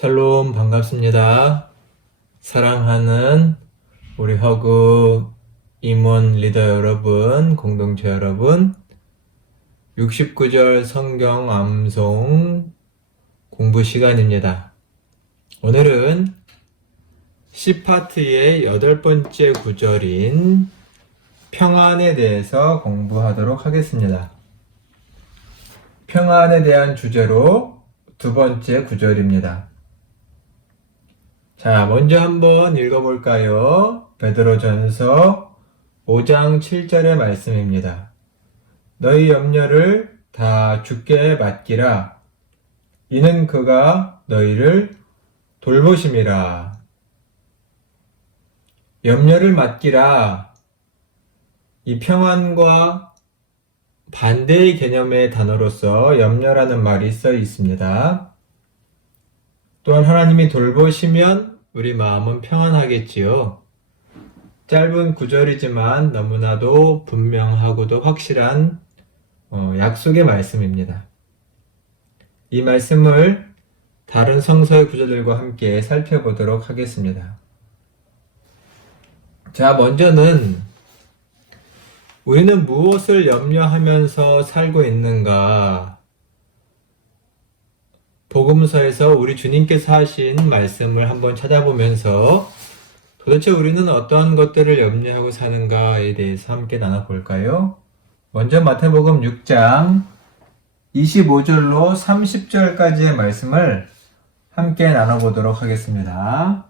샬롬 반갑습니다. 사랑하는 우리 허구 임원 리더 여러분, 공동체 여러분, 69절 성경 암송 공부 시간입니다. 오늘은 C파트의 8번째 구절인 평안에 대해서 공부하도록 하겠습니다. 평안에 대한 주제로 두 번째 구절입니다. 자, 먼저 한번 읽어볼까요? 베드로전서 5장 7절의 말씀입니다. 너희 염려를 다 주께 맡기라. 이는 그가 너희를 돌보심이라. 염려를 맡기라. 이 평안과 반대의 개념의 단어로서 염려라는 말이 써 있습니다. 또한 하나님이 돌보시면 우리 마음은 평안하겠지요. 짧은 구절이지만 너무나도 분명하고도 확실한 약속의 말씀입니다. 이 말씀을 다른 성서의 구절들과 함께 살펴보도록 하겠습니다. 자, 먼저는 우리는 무엇을 염려하면서 살고 있는가? 복음서에서 우리 주님께서 하신 말씀을 한번 찾아보면서 도대체 우리는 어떠한 것들을 염려하고 사는가에 대해서 함께 나눠볼까요? 먼저 마태복음 6장 25절로 30절까지의 말씀을 함께 나눠보도록 하겠습니다.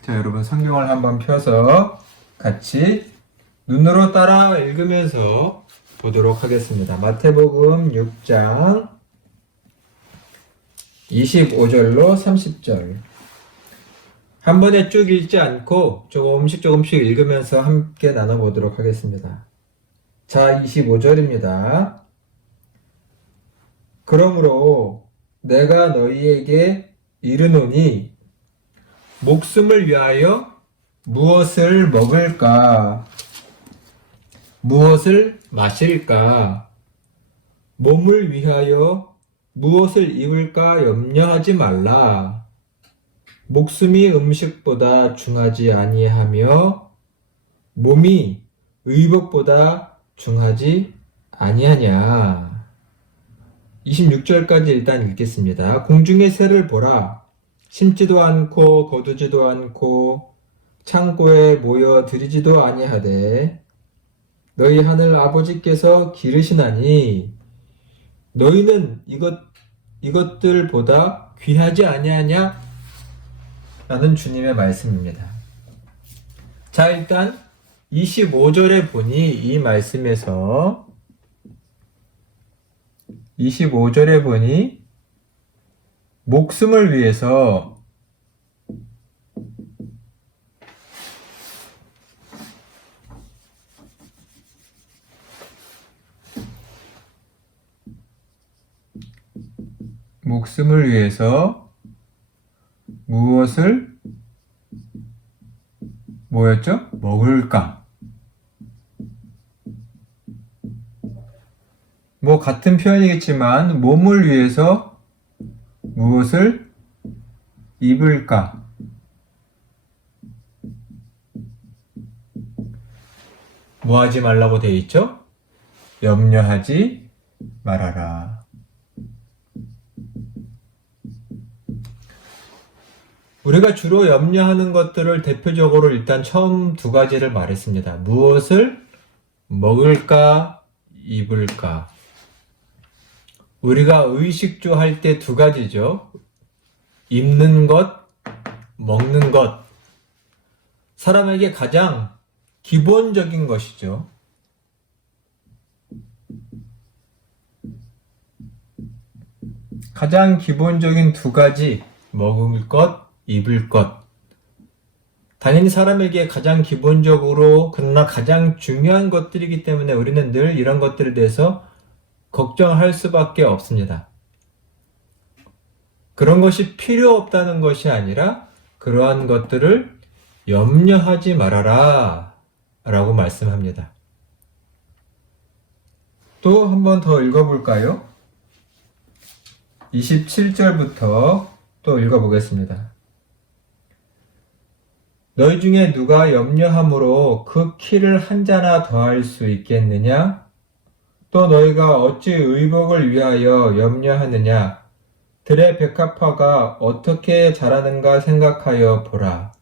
자, 여러분 성경을 한번 펴서 같이 눈으로 따라 읽으면서 보도록 하겠습니다. 마태복음 6장 25절로 30절. 한 번에 쭉 읽지 않고 조금씩 읽으면서 함께 나눠보도록 하겠습니다. 자, 25절입니다. 그러므로 내가 너희에게 이르노니 목숨을 위하여 무엇을 먹을까? 무엇을 마실까? 몸을 위하여 무엇을 입을까 염려하지 말라. 목숨이 음식보다 중하지 아니하며 몸이 의복보다 중하지 아니하냐. 26절까지 일단 읽겠습니다. 공중의 새를 보라. 심지도 않고 거두지도 않고 창고에 모여 들이지도 아니하되 너희 하늘 아버지께서 기르시나니 너희는 이것들보다 귀하지 아니하냐? 라는 주님의 말씀입니다. 자, 일단 25절에 보니 이 말씀에서 25절에 보니 목숨을 위해서 무엇을 뭐였죠? 먹을까? 뭐 같은 표현이겠지만 몸을 위해서 무엇을 입을까? 뭐 하지 말라고 되어 있죠? 염려하지 말아라. 우리가 주로 염려하는 것들을 대표적으로 일단 처음 두 가지를 말했습니다. 무엇을 먹을까, 입을까. 우리가 의식주 할 때 두 가지죠. 입는 것, 먹는 것. 사람에게 가장 기본적인 것이죠. 가장 기본적인 두 가지, 먹을 것, 입을 것. 당연히 사람에게 가장 기본적으로 그러나 가장 중요한 것들이기 때문에 우리는 늘 이런 것들에 대해서 걱정할 수밖에 없습니다. 그런 것이 필요 없다는 것이 아니라 그러한 것들을 염려하지 말아라 라고 말씀합니다. 또 한 번 더 읽어볼까요? 27절부터 또 읽어보겠습니다. 너희 중에 누가 염려함으로 그 키를 한 자나 더할 수 있겠느냐? 또 너희가 어찌 의복을 위하여 염려하느냐? 들의 백합화가 어떻게 자라는가 생각하여 보라.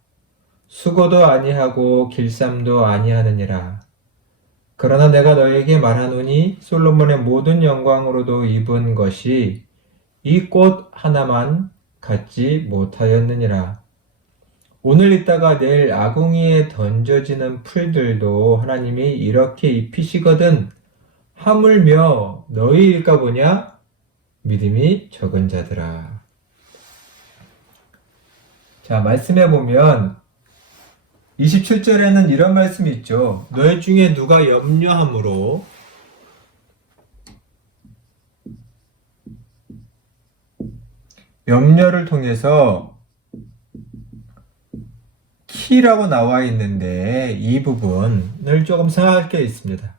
수고도 아니하고 길쌈도 아니하느니라. 그러나 내가 너희에게 말하노니 솔로몬의 모든 영광으로도 입은 것이 이 꽃 하나만 갖지 못하였느니라. 오늘 있다가 내일 아궁이에 던져지는 풀들도 하나님이 이렇게 입히시거든 하물며 너희일까 보냐? 믿음이 적은 자들아. 자, 말씀해 보면 27절에는 이런 말씀이 있죠. 너희 중에 누가 염려함으로 염려를 통해서 키라고 나와 있는데 이 부분을 조금 생각할 게 있습니다.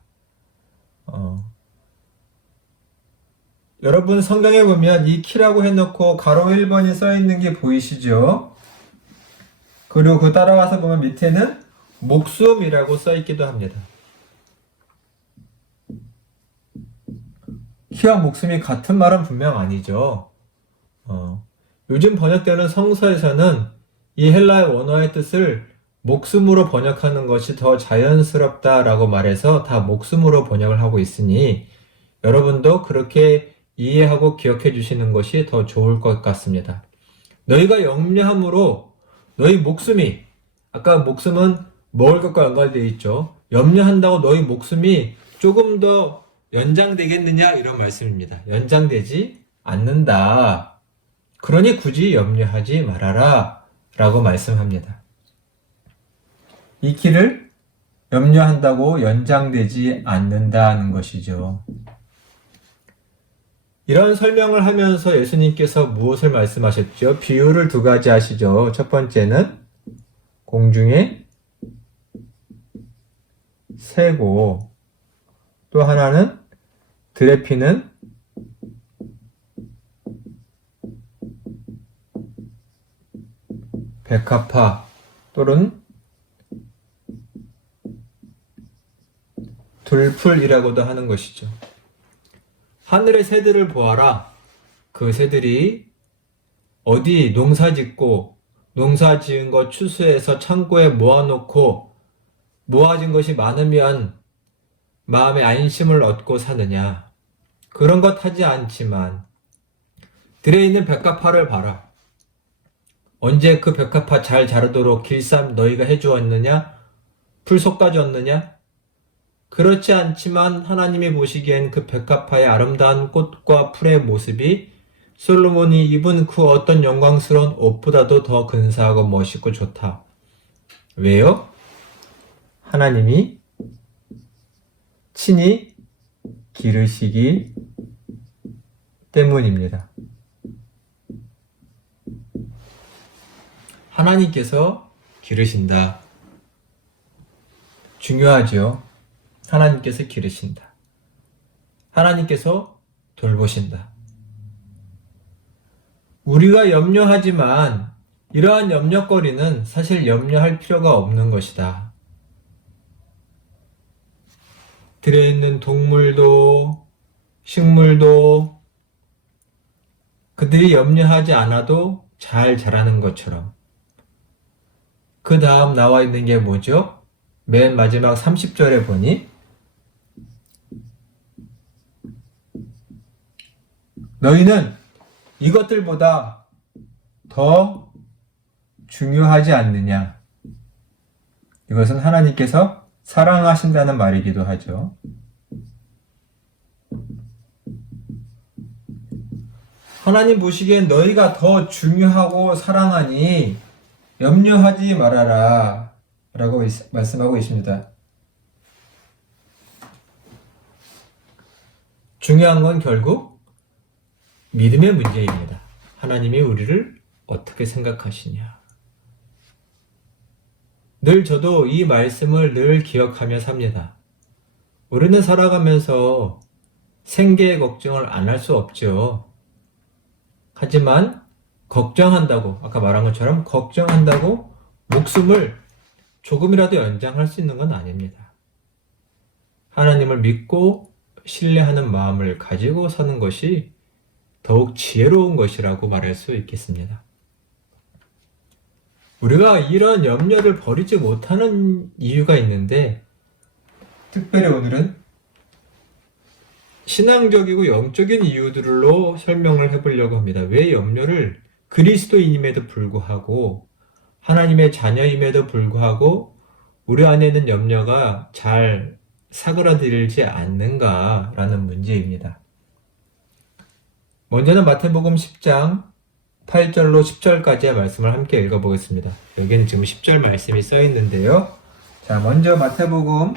여러분 성경에 보면 이 키라고 해놓고 가로 1번이 써 있는 게 보이시죠? 그리고 그 따라가서 보면 밑에는 목숨이라고 써 있기도 합니다. 키와 목숨이 같은 말은 분명 아니죠. 요즘 번역되는 성서에서는 이 헬라의 원어의 뜻을 목숨으로 번역하는 것이 더 자연스럽다라고 말해서 다 목숨으로 번역을 하고 있으니 여러분도 그렇게 이해하고 기억해 주시는 것이 더 좋을 것 같습니다. 너희가 염려함으로 너희 목숨이, 아까 목숨은 먹을 것과 연관되어 있죠. 염려한다고 너희 목숨이 조금 더 연장되겠느냐 이런 말씀입니다. 연장되지 않는다. 그러니 굳이 염려하지 말아라 라고 말씀합니다. 이 키를 염려한다고 연장되지 않는다는 것이죠. 이런 설명을 하면서 예수님께서 무엇을 말씀하셨죠? 비유를 두 가지 하시죠. 첫 번째는 공중의 새고 또 하나는 들에 피는 백합화 또는 들풀이라고도 하는 것이죠. 하늘의 새들을 보아라. 그 새들이 어디 농사 짓고 농사 지은 것 추수해서 창고에 모아놓고 모아진 것이 많으면 마음의 안심을 얻고 사느냐. 그런 것 하지 않지만 들에 있는 백합화를 봐라. 언제 그 백합화 잘 자라도록 길쌈 너희가 해주었느냐? 풀 솎아줬느냐? 그렇지 않지만 하나님이 보시기엔 그 백합화의 아름다운 꽃과 풀의 모습이 솔로몬이 입은 그 어떤 영광스러운 옷보다도 더 근사하고 멋있고 좋다. 왜요? 하나님이 친히 기르시기 때문입니다. 하나님께서 기르신다. 중요하죠. 하나님께서 기르신다. 하나님께서 돌보신다. 우리가 염려하지만 이러한 염려거리는 사실 염려할 필요가 없는 것이다. 들에 있는 동물도 식물도 그들이 염려하지 않아도 잘 자라는 것처럼 그 다음 나와 있는 게 뭐죠? 맨 마지막 30절에 보니 너희는 이것들보다 더 중요하지 않느냐. 이것은 하나님께서 사랑하신다는 말이기도 하죠. 하나님 보시기엔 너희가 더 중요하고 사랑하니 염려하지 말아라 라고 말씀하고 있습니다. 중요한 건 결국 믿음의 문제입니다. 하나님이 우리를 어떻게 생각하시냐. 늘 저도 이 말씀을 늘 기억하며 삽니다. 우리는 살아가면서 생계의 걱정을 안 할 수 없죠. 하지만 걱정한다고, 아까 말한 것처럼 걱정한다고 목숨을 조금이라도 연장할 수 있는 건 아닙니다. 하나님을 믿고 신뢰하는 마음을 가지고 사는 것이 더욱 지혜로운 것이라고 말할 수 있겠습니다. 우리가 이런 염려를 버리지 못하는 이유가 있는데, 특별히 오늘은 신앙적이고 영적인 이유들로 설명을 해보려고 합니다. 왜 염려를 그리스도인임에도 불구하고 하나님의 자녀임에도 불구하고 우리 안에 있는 염려가 잘 사그라들지 않는가라는 문제입니다. 먼저는 마태복음 10장 8절로 10절까지의 말씀을 함께 읽어보겠습니다. 여기는 지금 10절 말씀이 써 있는데요. 자, 먼저 마태복음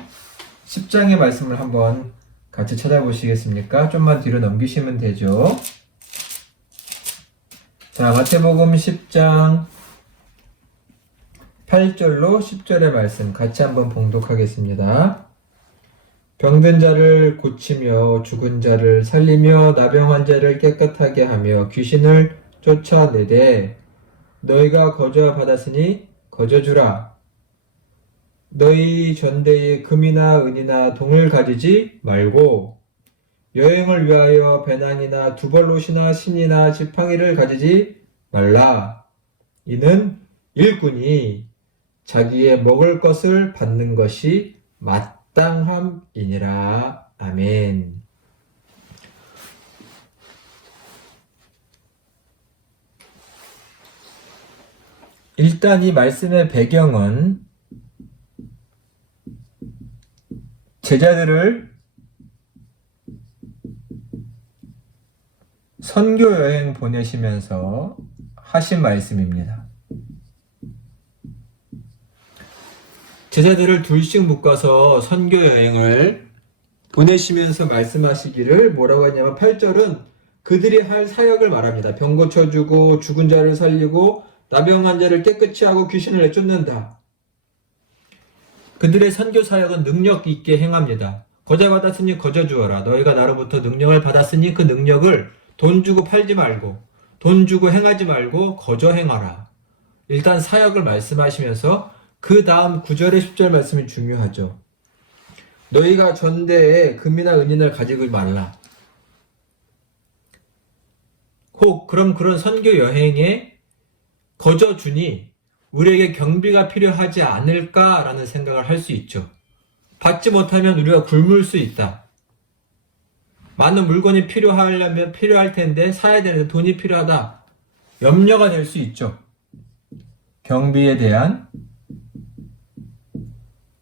10장의 말씀을 한번 같이 찾아보시겠습니까? 좀만 뒤로 넘기시면 되죠. 자, 마태복음 10장 8절로 10절의 말씀 같이 한번 봉독하겠습니다. 병든 자를 고치며 죽은 자를 살리며 나병한 자를 깨끗하게 하며 귀신을 쫓아내되 너희가 거저 받았으니 거저 주라. 너희 전대에 금이나 은이나 동을 가지지 말고 여행을 위하여 배낭이나 두벌롯이나 신이나 지팡이를 가지지 말라. 이는 일꾼이 자기의 먹을 것을 받는 것이 마땅함이니라. 아멘. 일단 이 말씀의 배경은 제자들을 선교 여행 보내시면서 하신 말씀입니다. 제자들을 둘씩 묶어서 선교 여행을 보내시면서 말씀하시기를 뭐라고 하냐면 8절은 그들이 할 사역을 말합니다. 병 고쳐주고 죽은 자를 살리고 나병한 자를 깨끗이 하고 귀신을 내쫓는다. 그들의 선교 사역은 능력 있게 행합니다. 거저 받았으니 거저 주어라. 너희가 나로부터 능력을 받았으니 그 능력을 돈 주고 팔지 말고 돈 주고 행하지 말고 거저 행하라. 일단 사역을 말씀하시면서 그 다음 9절의 10절 말씀이 중요하죠. 너희가 전대에 금이나 은인을 가지고 말라. 혹 그럼 그런 선교 여행에 거저 주니 우리에게 경비가 필요하지 않을까라는 생각을 할 수 있죠. 받지 못하면 우리가 굶을 수 있다. 많은 물건이 필요할 텐데 사야 되는데 돈이 필요하다. 염려가 될 수 있죠. 경비에 대한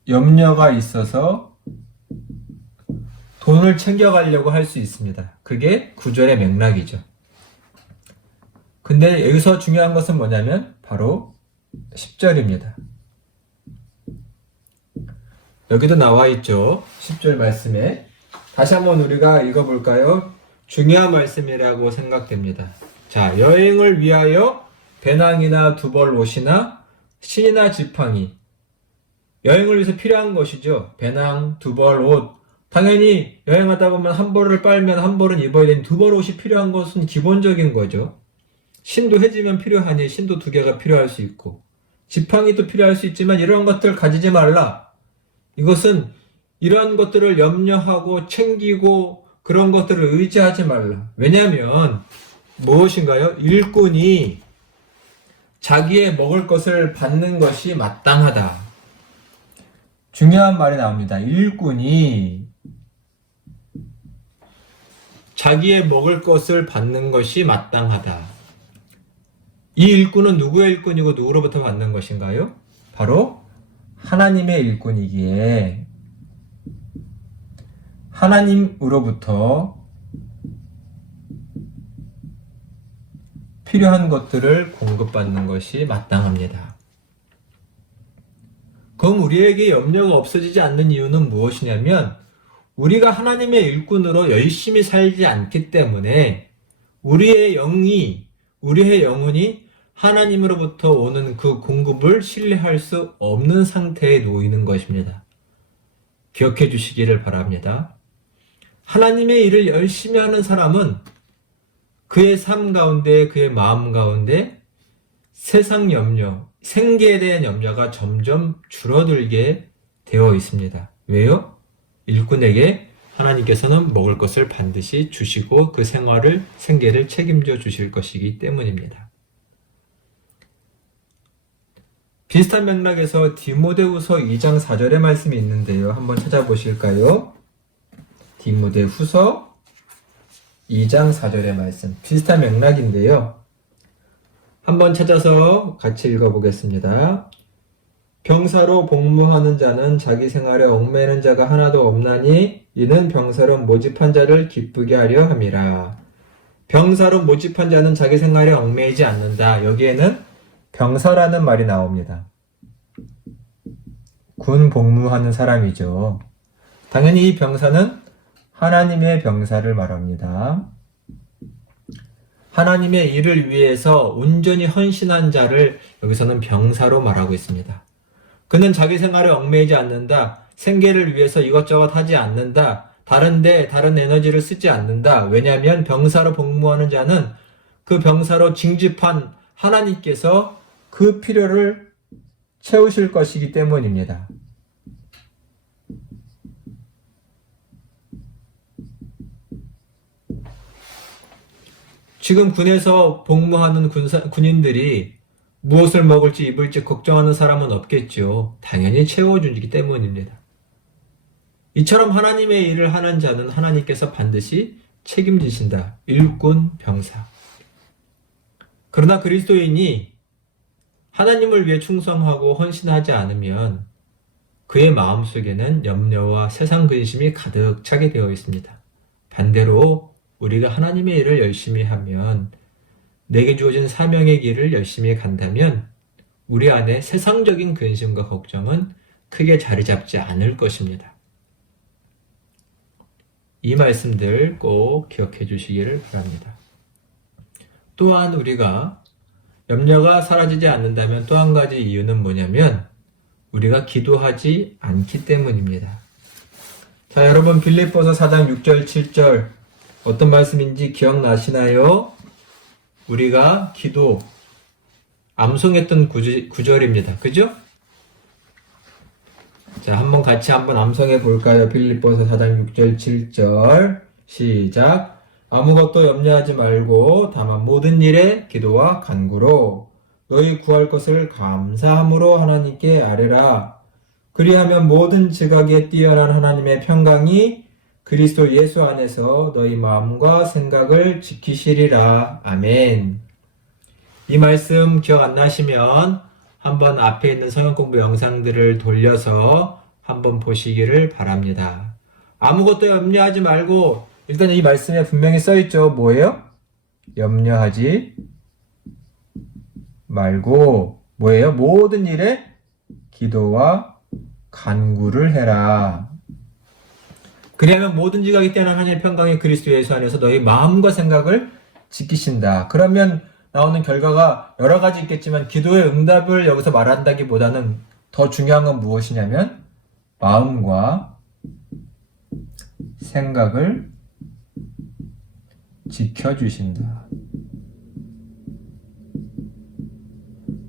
염려가 있어서 돈을 챙겨가려고 할 수 있습니다. 그게 9절의 맥락이죠. 근데 여기서 중요한 것은 뭐냐면 바로 10절입니다. 여기도 나와 있죠. 10절 말씀에. 다시 한번 우리가 읽어볼까요? 중요한 말씀이라고 생각됩니다. 자, 여행을 위하여 배낭이나 두벌옷이나 신이나 지팡이. 여행을 위해서 필요한 것이죠. 배낭, 두벌옷. 당연히 여행하다 보면 한 벌을 빨면 한 벌은 입어야 되는 두벌옷이 필요한 것은 기본적인 거죠. 신도 해지면 필요하니 신도 2개가 필요할 수 있고 지팡이도 필요할 수 있지만 이런 것들 가지지 말라. 이것은 이러한 것들을 염려하고 챙기고 그런 것들을 의지하지 말라. 왜냐하면 무엇인가요? 일꾼이 자기의 먹을 것을 받는 것이 마땅하다. 중요한 말이 나옵니다. 일꾼이 자기의 먹을 것을 받는 것이 마땅하다. 이 일꾼은 누구의 일꾼이고 누구로부터 받는 것인가요? 바로 하나님의 일꾼이기에 하나님으로부터 필요한 것들을 공급받는 것이 마땅합니다. 그럼 우리에게 염려가 없어지지 않는 이유는 무엇이냐면 우리가 하나님의 일꾼으로 열심히 살지 않기 때문에 우리의 영혼이 하나님으로부터 오는 그 공급을 신뢰할 수 없는 상태에 놓이는 것입니다. 기억해 주시기를 바랍니다. 하나님의 일을 열심히 하는 사람은 그의 삶 가운데, 그의 마음 가운데 세상 염려, 생계에 대한 염려가 점점 줄어들게 되어 있습니다. 왜요? 일꾼에게 하나님께서는 먹을 것을 반드시 주시고 그 생계를 책임져 주실 것이기 때문입니다. 비슷한 맥락에서 디모데후서 2장 4절의 말씀이 있는데요. 한번 찾아보실까요? 디모데후서 2장 4절의 말씀. 비슷한 맥락인데요. 한번 찾아서 같이 읽어보겠습니다. 병사로 복무하는 자는 자기 생활에 얽매이는 자가 하나도 없나니 이는 병사로 모집한 자를 기쁘게 하려 함이라. 병사로 모집한 자는 자기 생활에 얽매이지 않는다. 여기에는 병사라는 말이 나옵니다. 군 복무하는 사람이죠. 당연히 이 병사는 하나님의 병사를 말합니다. 하나님의 일을 위해서 온전히 헌신한 자를 여기서는 병사로 말하고 있습니다. 그는 자기 생활에 얽매이지 않는다. 생계를 위해서 이것저것 하지 않는다. 다른 에너지를 쓰지 않는다. 왜냐하면 병사로 복무하는 자는 그 병사로 징집한 하나님께서 그 필요를 채우실 것이기 때문입니다. 지금 군에서 복무하는 군인들이 무엇을 먹을지 입을지 걱정하는 사람은 없겠죠. 당연히 채워주기 때문입니다. 이처럼 하나님의 일을 하는 자는 하나님께서 반드시 책임지신다. 일꾼, 병사. 그러나 그리스도인이 하나님을 위해 충성하고 헌신하지 않으면 그의 마음속에는 염려와 세상 근심이 가득 차게 되어 있습니다. 반대로 우리가 하나님의 일을 열심히 하면, 내게 주어진 사명의 길을 열심히 간다면 우리 안에 세상적인 근심과 걱정은 크게 자리 잡지 않을 것입니다. 이 말씀들 꼭 기억해 주시기를 바랍니다. 또한 우리가 염려가 사라지지 않는다면 또 한 가지 이유는 뭐냐면 우리가 기도하지 않기 때문입니다. 자, 여러분 빌립보서 4장 6절 7절 어떤 말씀인지 기억나시나요? 우리가 암송했던 구절입니다. 그죠? 자, 같이 한번 암송해 볼까요? 빌립보서 4장 6절 7절 시작. 아무것도 염려하지 말고 다만 모든 일에 기도와 간구로 너희 구할 것을 감사함으로 하나님께 아뢰라. 그리하면 모든 지각에 뛰어난 하나님의 평강이 그리스도 예수 안에서 너희 마음과 생각을 지키시리라. 아멘. 이 말씀 기억 안 나시면 한번 앞에 있는 성경 공부 영상들을 돌려서 한번 보시기를 바랍니다. 아무것도 염려하지 말고, 일단 이 말씀에 분명히 써있죠. 뭐예요? 염려하지 말고 뭐예요? 모든 일에 기도와 간구를 해라. 그리하면 모든 지각이 뛰어난 하나님의 평강이 그리스도 예수 안에서 너희 마음과 생각을 지키신다. 그러면 나오는 결과가 여러 가지 있겠지만 기도의 응답을 여기서 말한다기보다는 더 중요한 건 무엇이냐면 마음과 생각을 지켜주신다.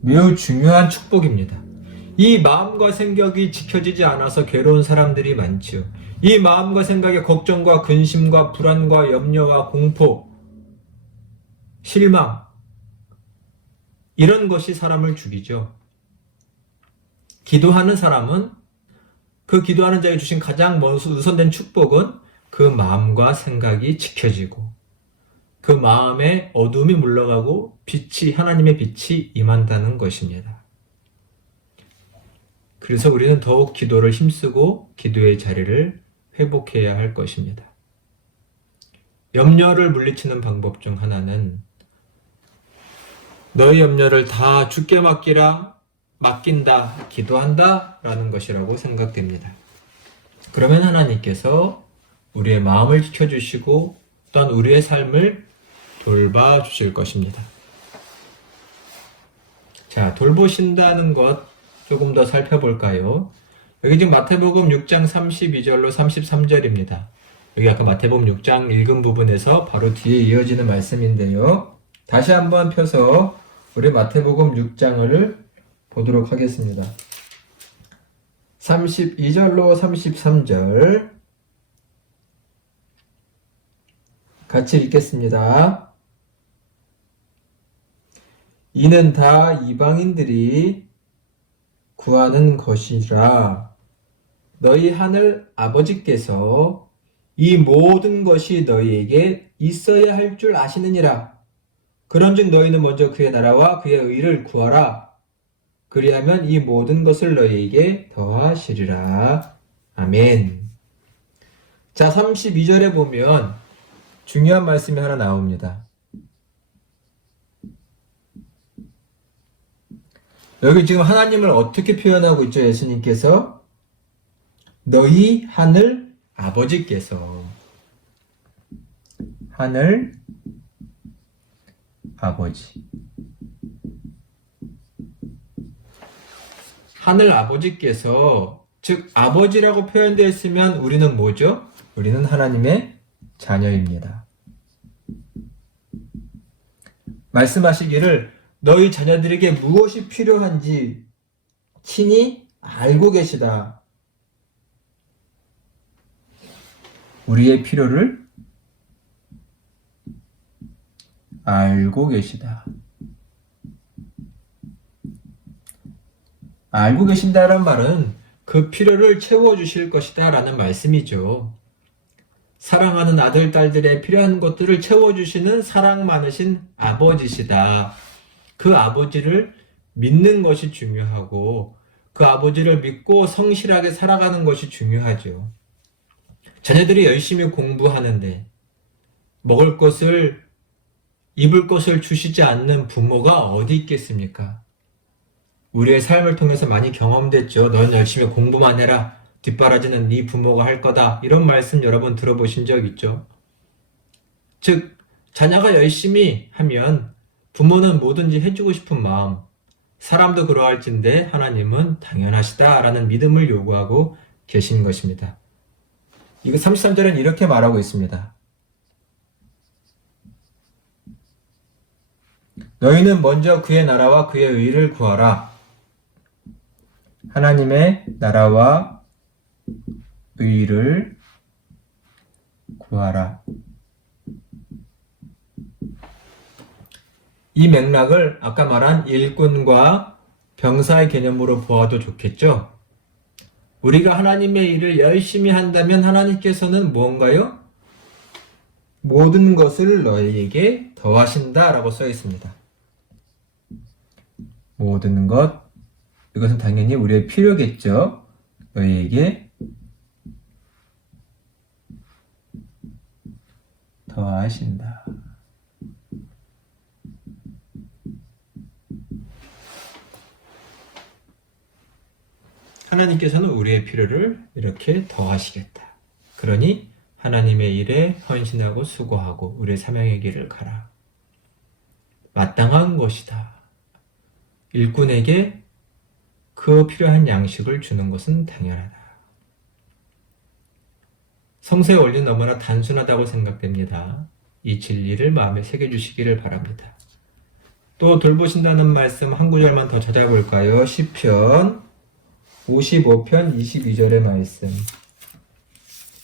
매우 중요한 축복입니다. 이 마음과 생각이 지켜지지 않아서 괴로운 사람들이 많지요. 이 마음과 생각의 걱정과 근심과 불안과 염려와 공포, 실망, 이런 것이 사람을 죽이죠. 기도하는 사람은 그 기도하는 자에게 주신 가장 우선된 축복은 그 마음과 생각이 지켜지고 그 마음에 어둠이 물러가고 하나님의 빛이 임한다는 것입니다. 그래서 우리는 더욱 기도를 힘쓰고 기도의 자리를 회복해야 할 것입니다. 염려를 물리치는 방법 중 하나는 너의 염려를 다 주께 맡긴다, 기도한다 라는 것이라고 생각됩니다. 그러면 하나님께서 우리의 마음을 지켜주시고 또한 우리의 삶을 돌봐주실 것입니다. 자, 돌보신다는 것 조금 더 살펴볼까요? 여기 지금 마태복음 6장 32절로 33절입니다. 여기 아까 마태복음 6장 읽은 부분에서 바로 뒤에 이어지는 말씀인데요. 다시 한번 펴서 우리 마태복음 6장을 보도록 하겠습니다. 32절로 33절 같이 읽겠습니다. 이는 다 이방인들이 구하는 것이라. 너희 하늘 아버지께서 이 모든 것이 너희에게 있어야 할 줄 아시느니라. 그런즉 너희는 먼저 그의 나라와 그의 의를 구하라. 그리하면 이 모든 것을 너희에게 더하시리라. 아멘. 자, 32절에 보면 중요한 말씀이 하나 나옵니다. 여기 지금 하나님을 어떻게 표현하고 있죠? 예수님께서 너희 하늘 아버지께서, 하늘 아버지, 하늘 아버지께서, 즉 아버지라고 표현되어 있으면 우리는 뭐죠? 우리는 하나님의 자녀입니다. 말씀하시기를 너희 자녀들에게 무엇이 필요한지 친히 알고 계시다. 우리의 필요를 알고 계시다. 알고 계신다는 말은 그 필요를 채워주실 것이다 라는 말씀이죠. 사랑하는 아들, 딸들의 필요한 것들을 채워주시는 사랑 많으신 아버지시다. 그 아버지를 믿는 것이 중요하고 그 아버지를 믿고 성실하게 살아가는 것이 중요하죠. 자녀들이 열심히 공부하는데 먹을 것을, 입을 것을 주시지 않는 부모가 어디 있겠습니까? 우리의 삶을 통해서 많이 경험됐죠. 넌 열심히 공부만 해라. 뒷바라지는 네 부모가 할 거다. 이런 말씀 여러분 들어보신 적 있죠? 즉, 자녀가 열심히 하면 부모는 뭐든지 해주고 싶은 마음, 사람도 그러할진데 하나님은 당연하시다라는 믿음을 요구하고 계신 것입니다. 이거 33절은 이렇게 말하고 있습니다. 너희는 먼저 그의 나라와 그의 의를 구하라. 하나님의 나라와 의를 구하라. 이 맥락을 아까 말한 일꾼과 병사의 개념으로 보아도 좋겠죠? 우리가 하나님의 일을 열심히 한다면 하나님께서는 무언가요? 모든 것을 너희에게 더하신다 라고 써 있습니다. 모든 것, 이것은 당연히 우리의 필요겠죠? 너희에게 더하신다. 하나님께서는 우리의 필요를 이렇게 더하시겠다. 그러니 하나님의 일에 헌신하고 수고하고 우리의 사명의 길을 가라. 마땅한 것이다. 일꾼에게 그 필요한 양식을 주는 것은 당연하다. 성서의 원리는 너무나 단순하다고 생각됩니다. 이 진리를 마음에 새겨주시기를 바랍니다. 또 돌보신다는 말씀 한 구절만 더 찾아볼까요? 시편 55편 22절의 말씀.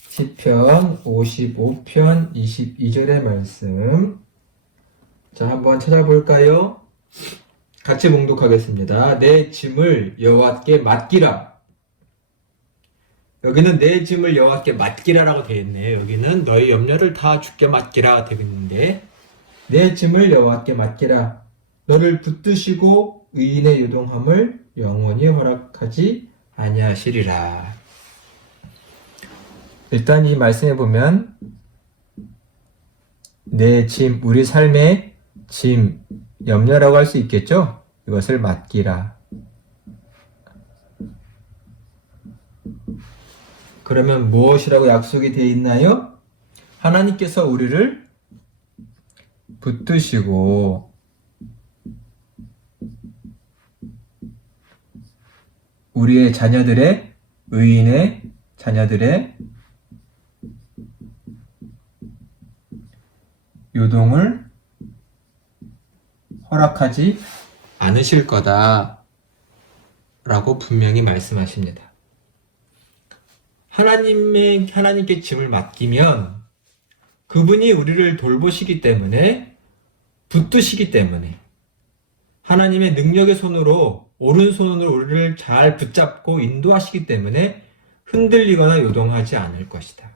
시편 55편 22절의 말씀. 자, 한번 찾아볼까요? 같이 봉독하겠습니다. 내 짐을 여호와께 맡기라. 여기는 내 짐을 여호와께 맡기라라고 되어 있네요. 여기는 너희 염려를 다 주께 맡기라 되어 있는데, 내 짐을 여호와께 맡기라. 너를 붙드시고 의인의 요동함을 영원히 허락하지 아니하시리라. 일단 이 말씀에 보면 내 짐, 우리 삶의 짐, 염려라고 할 수 있겠죠? 이것을 맡기라. 그러면 무엇이라고 약속이 되어 있나요? 하나님께서 우리를 붙드시고 우리의 자녀들의, 의인의 자녀들의 요동을 허락하지 않으실 거다 라고 분명히 말씀하십니다. 하나님께 짐을 맡기면 그분이 우리를 돌보시기 때문에, 붙드시기 때문에, 하나님의 능력의 손으로, 오른손으로 우리를 잘 붙잡고 인도하시기 때문에 흔들리거나 요동하지 않을 것이다.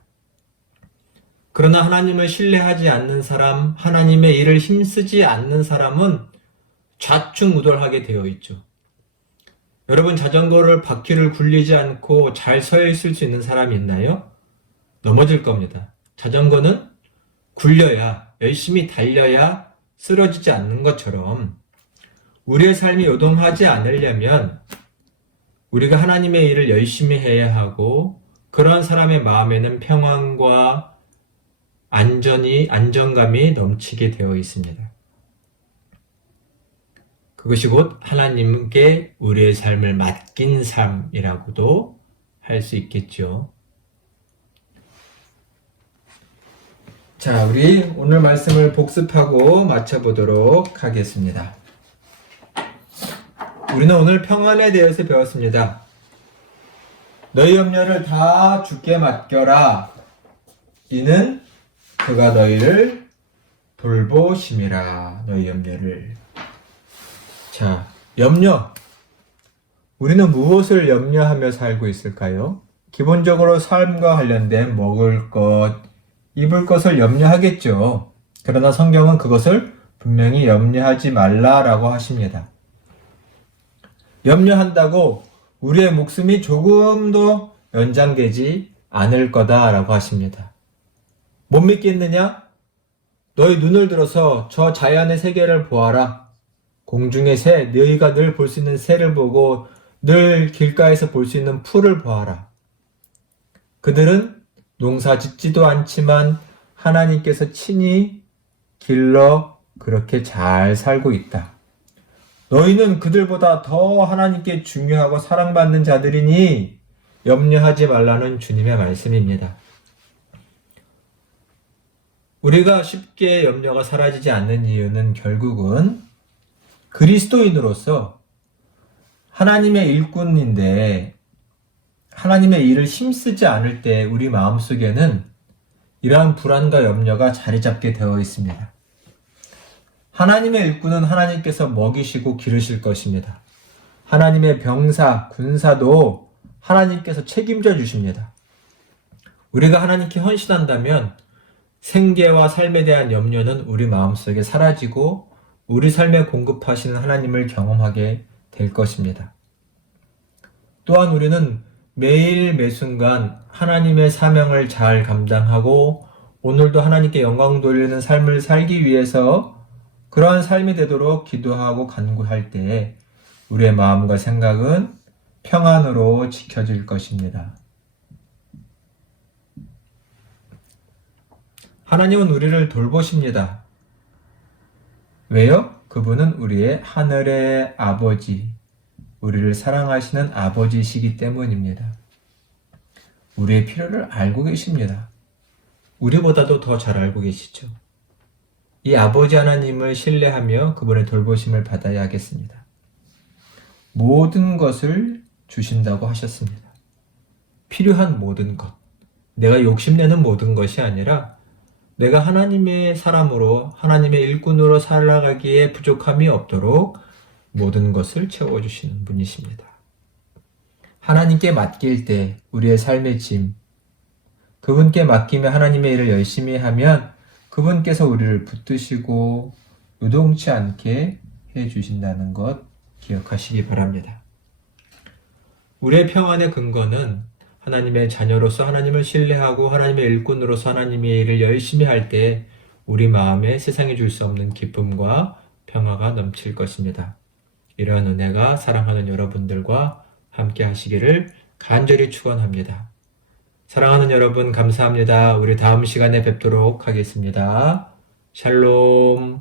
그러나 하나님을 신뢰하지 않는 사람, 하나님의 일을 힘쓰지 않는 사람은 좌충우돌하게 되어 있죠. 여러분, 자전거를 바퀴를 굴리지 않고 잘 서 있을 수 있는 사람이 있나요? 넘어질 겁니다. 자전거는 굴려야, 열심히 달려야 쓰러지지 않는 것처럼 우리의 삶이 요동하지 않으려면 우리가 하나님의 일을 열심히 해야 하고, 그러한 사람의 마음에는 평안과 안정감이 넘치게 되어 있습니다. 그것이 곧 하나님께 우리의 삶을 맡긴 삶이라고도 할 수 있겠죠. 자, 우리 오늘 말씀을 복습하고 마쳐보도록 하겠습니다. 우리는 오늘 평안에 대해서 배웠습니다. 너희 염려를 다 주께 맡겨라. 이는 그가 너희를 돌보심이라. 너희 염려를. 자, 염려. 우리는 무엇을 염려하며 살고 있을까요? 기본적으로 삶과 관련된 먹을 것, 입을 것을 염려하겠죠. 그러나 성경은 그것을 분명히 염려하지 말라라고 하십니다. 염려한다고 우리의 목숨이 조금도 연장되지 않을 거다라고 하십니다. 못 믿겠느냐? 너희 눈을 들어서 저 자연의 세계를 보아라. 공중의 새, 너희가 늘 볼 수 있는 새를 보고 늘 길가에서 볼 수 있는 풀을 보아라. 그들은 농사 짓지도 않지만 하나님께서 친히 길러 그렇게 잘 살고 있다. 너희는 그들보다 더 하나님께 중요하고 사랑받는 자들이니 염려하지 말라는 주님의 말씀입니다. 우리가 쉽게 염려가 사라지지 않는 이유는 결국은 그리스도인으로서 하나님의 일꾼인데 하나님의 일을 힘쓰지 않을 때 우리 마음속에는 이러한 불안과 염려가 자리 잡게 되어 있습니다. 하나님의 일꾼은 하나님께서 먹이시고 기르실 것입니다. 하나님의 병사, 군사도 하나님께서 책임져 주십니다. 우리가 하나님께 헌신한다면 생계와 삶에 대한 염려는 우리 마음속에 사라지고 우리 삶에 공급하시는 하나님을 경험하게 될 것입니다. 또한 우리는 매일 매순간 하나님의 사명을 잘 감당하고 오늘도 하나님께 영광 돌리는 삶을 살기 위해서 그러한 삶이 되도록 기도하고 간구할 때 우리의 마음과 생각은 평안으로 지켜질 것입니다. 하나님은 우리를 돌보십니다. 왜요? 그분은 우리의 하늘의 아버지, 우리를 사랑하시는 아버지이시기 때문입니다. 우리의 필요를 알고 계십니다. 우리보다도 더 잘 알고 계시죠. 이 아버지 하나님을 신뢰하며 그분의 돌보심을 받아야 하겠습니다. 모든 것을 주신다고 하셨습니다. 필요한 모든 것. 내가 욕심내는 모든 것이 아니라 내가 하나님의 사람으로 하나님의 일꾼으로 살아가기에 부족함이 없도록 모든 것을 채워주시는 분이십니다. 하나님께 맡길 때 우리의 삶의 짐, 그분께 맡기며 하나님의 일을 열심히 하면 그분께서 우리를 붙드시고 요동치 않게 해주신다는 것 기억하시기 바랍니다. 우리의 평안의 근거는 하나님의 자녀로서 하나님을 신뢰하고 하나님의 일꾼으로서 하나님의 일을 열심히 할 때 우리 마음에 세상이 줄 수 없는 기쁨과 평화가 넘칠 것입니다. 이러한 은혜가 사랑하는 여러분들과 함께 하시기를 간절히 축원합니다. 사랑하는 여러분 감사합니다. 우리 다음 시간에 뵙도록 하겠습니다. 샬롬.